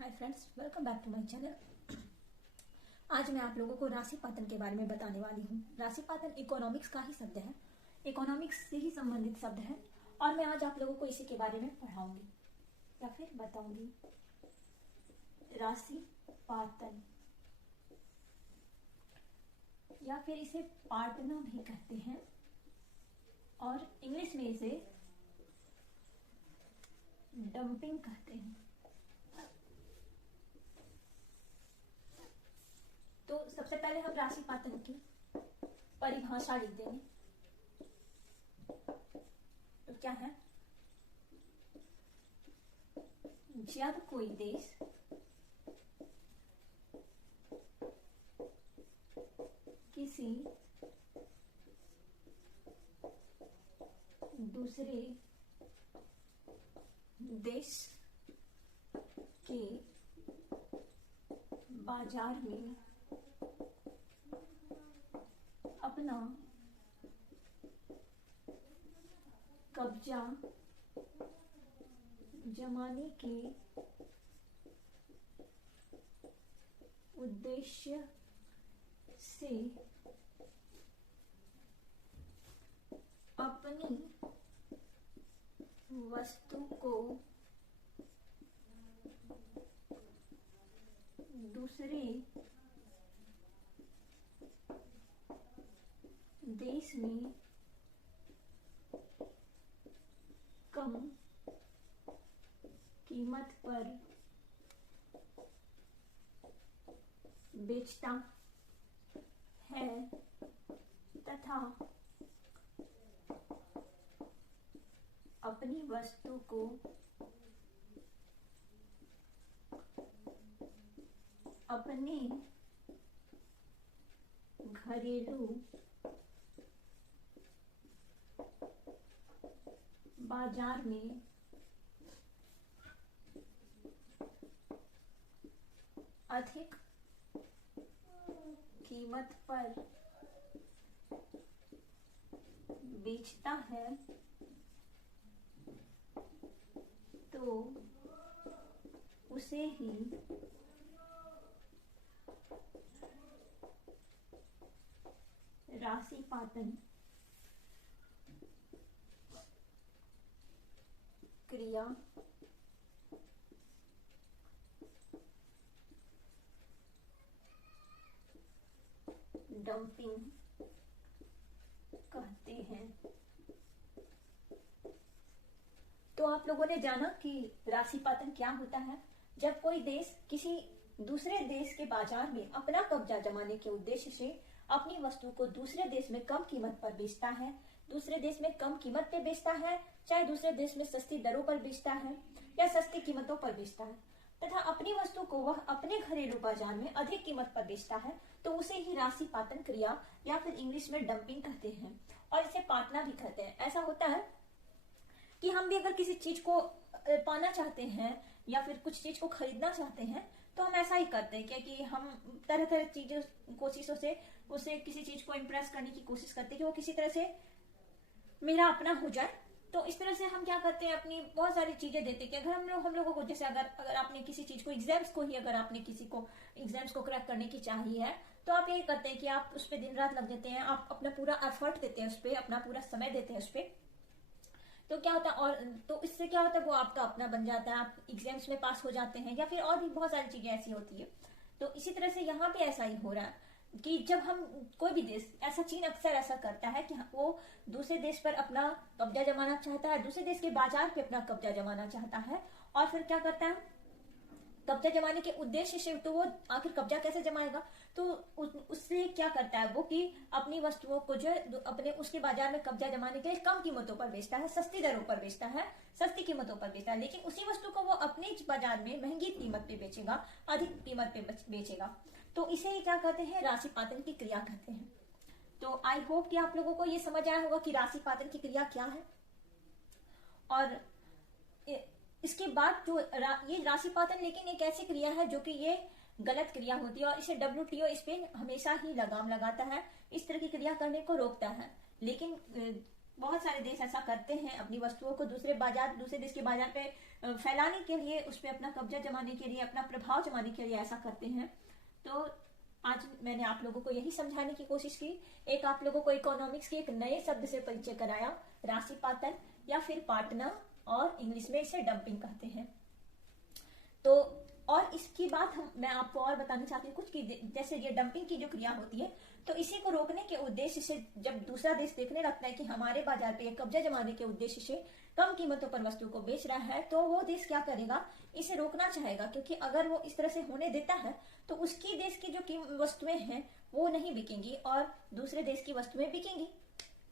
Hi friends, welcome back to my channel. आज मैं आप लोगों को राशिपातन के बारे में बताने वाली हूँ। राशिपातन इकोनॉमिक्स का ही शब्द है, इकोनॉमिक्स से ही संबंधित शब्द है और मैं आज आप लोगों को इसी के बारे में पढ़ाऊंगी या फिर बताऊंगी। राशिपातन या फिर इसे पाटना भी कहते हैं और इंग्लिश में इसे डंपिंग कहते हैं। तो सबसे पहले हम राशिपातन की परिभाषा लिख देंगे। तो क्या है? जब कोई देश किसी दूसरे देश के बाजार में अपना कब्जा जमाने के उद्देश्य से अपनी वस्तु को दूसरे देश में कम कीमत पर बेचता है तथा अपनी वस्तु को अपने घरेलू बाजार में अधिक कीमत पर बेचता है तो उसे ही राशिपातन क्रिया डंपिंग कहते हैं। तो आप लोगों ने जाना कि राशिपातन क्या होता है। जब कोई देश किसी दूसरे देश के बाजार में अपना कब्जा जमाने के उद्देश्य से अपनी वस्तु को दूसरे देश में कम कीमत पर बेचता है, दूसरे देश में कम कीमत पे बेचता है, चाहे दूसरे देश में सस्ती दरों पर बेचता है या सस्ती कीमतों पर बेचता है, तथा अपनी वस्तु को वह अपने घरेलू बाजार में अधिक कीमत पर बेचता है, तो उसे ही राशिपातन क्रिया या फिर इंग्लिश में डंपिंग कहते हैं और इसे पाटना भी कहते हैं। ऐसा होता है कि हम भी अगर किसी चीज को पाना चाहते हैं या फिर कुछ चीज को खरीदना चाहते हैं तो हम ऐसा ही करते हैं, क्योंकि हम तरह तरह चीजों कोशिशों से उसे किसी चीज को इम्प्रेस करने की कोशिश करते हैं कि वो किसी तरह से मेरा अपना हो जाए। तो इस तरह से हम क्या करते हैं, अपनी बहुत सारी चीजें देते हैं कि अगर हम लोगों को जैसे अगर आपने किसी चीज को एग्जाम्स को ही अगर आपने किसी को एग्जाम्स को क्रैक करने की चाहिए है तो आप यही करते हैं कि आप उस पर दिन रात लग जाते हैं, आप अपना पूरा एफर्ट देते हैं उस पर, अपना पूरा समय देते हैं उस पर। तो क्या होता है, और तो इससे क्या होता है, वो आपका अपना बन जाता है, आप एग्जाम्स में पास हो जाते हैं या फिर और भी बहुत सारी चीजें ऐसी होती है। तो इसी तरह से यहाँ पे ऐसा ही हो रहा है कि जब हम कोई भी देश, ऐसा चीन अक्सर ऐसा करता है कि वो दूसरे देश पर अपना कब्जा जमाना चाहता है, दूसरे देश के बाजार पे अपना कब्जा जमाना चाहता है और फिर क्या करता है, कब्जा जमाने के उद्देश्य से, तो वो आखिर कब्जा कैसे जमाएगा, तो उससे क्या करता है वो कि अपनी वस्तुओं को जो अपने उसके बाजार में कब्जा जमाने के लिए कम कीमतों पर बेचता है, सस्ती दरों पर बेचता है, सस्ती कीमतों पर बेचता है, लेकिन उसी वस्तु को वो अपने बाजार में महंगी कीमत पे बेचेगा, अधिक कीमत पे बेचेगा। तो इसे ही क्या कहते हैं, राशिपातन की क्रिया कहते हैं। तो आई होप कि आप लोगों को ये समझ आया होगा कि राशिपातन की क्रिया क्या है। और इसके बाद जो ये राशिपातन लेकिन एक ऐसी क्रिया है जो कि ये गलत क्रिया होती है और इसे WTO इस पे हमेशा ही लगाम लगाता है, इस तरह की क्रिया करने को रोकता है। लेकिन बहुत सारे देश ऐसा करते हैं, अपनी वस्तुओं को दूसरे देश के बाजार पे फैलाने के लिए, उस पर अपना कब्जा जमाने के लिए, अपना प्रभाव जमाने के लिए ऐसा करते हैं। तो आज मैंने आप लोगों को यही समझाने की कोशिश की। एक आप लोगों को इकोनॉमिक्स के एक नए शब्द से परिचय कराया, राशिपातन या फिर पार्टनर, और इंग्लिश में इसे डंपिंग कहते हैं। तो और इसकी बात मैं आपको और बताना चाहती हूँ कुछ, कि जैसे ये डंपिंग की जो क्रिया होती है, तो इसी को रोकने के उद्देश्य से जब दूसरा देश देखने लगता है कि हमारे बाजार पे कब्जा जमाने के उद्देश्य से कम कीमतों पर वस्तु को बेच रहा है, तो वो देश क्या करेगा, इसे रोकना चाहेगा। क्योंकि अगर वो इस तरह से होने देता है तो उसकी देश की जो वस्तुएं हैं वो नहीं बिकेंगी और दूसरे देश की वस्तुएं बिकेंगी।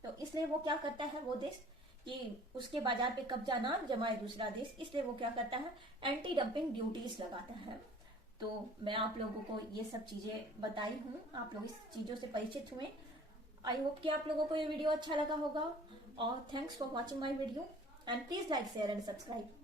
तो इसलिए वो क्या करता है, वो देश कि उसके बाजार पे कब्जा ना जमाए दूसरा देश, इसलिए वो क्या करता है, एंटी डंपिंग ड्यूटीज लगाता है। तो मैं आप लोगों को ये सब चीजें बताई हूँ, आप लोग इस चीजों से परिचित हुए। आई होप कि आप लोगों को ये वीडियो अच्छा लगा होगा, और thanks for watching my video, and please like, share and subscribe.